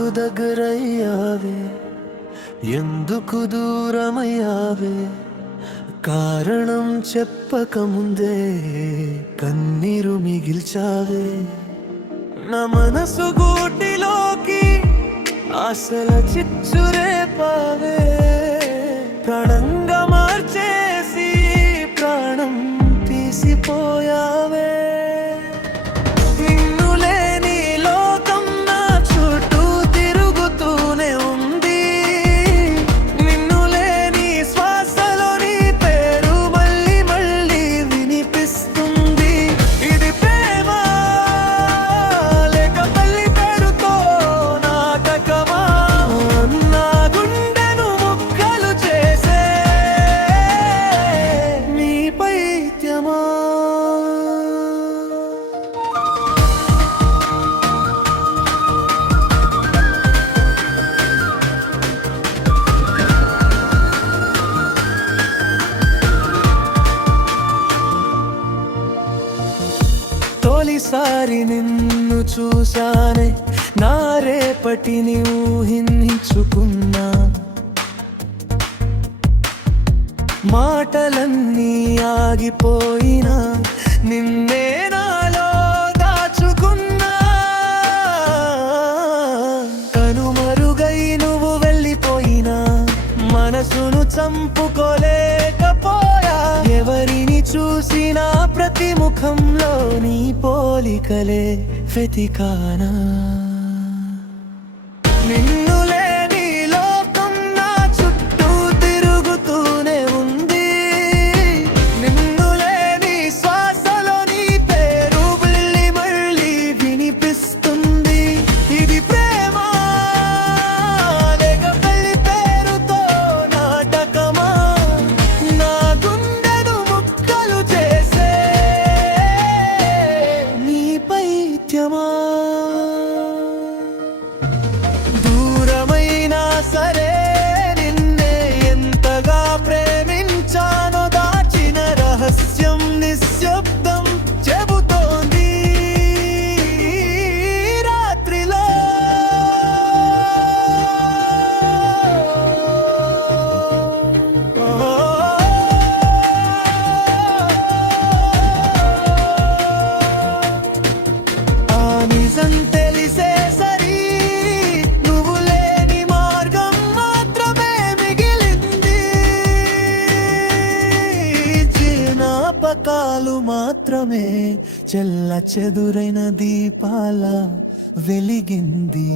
ఎందుకు దగ్గరయ్యావే? ఎందుకు దూరమయ్యావే? కారణం చెప్పకముందే కన్నీరు మిగిల్చావే. నా మనసు గూటిలోకి ఆశల చిచ్చురేపావే ప్రాణంగా మార్చేసి ప్రాణం తీసిపోయా. తొలిసారి నిన్ను చూశానే నా రేపటిని ఊహించుకున్నా. మాటలన్నీ ఆగిపోయినా నిన్నే నాలో దాచుకున్నా. కనుమరుగై నువ్వు వెళ్ళిపోయినా మనసును చంపుకోలేకపో ఎవరిని చూసినా ప్రతి ముఖంలో నీ పోలికలే వెతికానా? నిన్న జ్ఞాపకాలు మాత్రమే చెల్ల చెదురైన దీపాల వెలిగింది.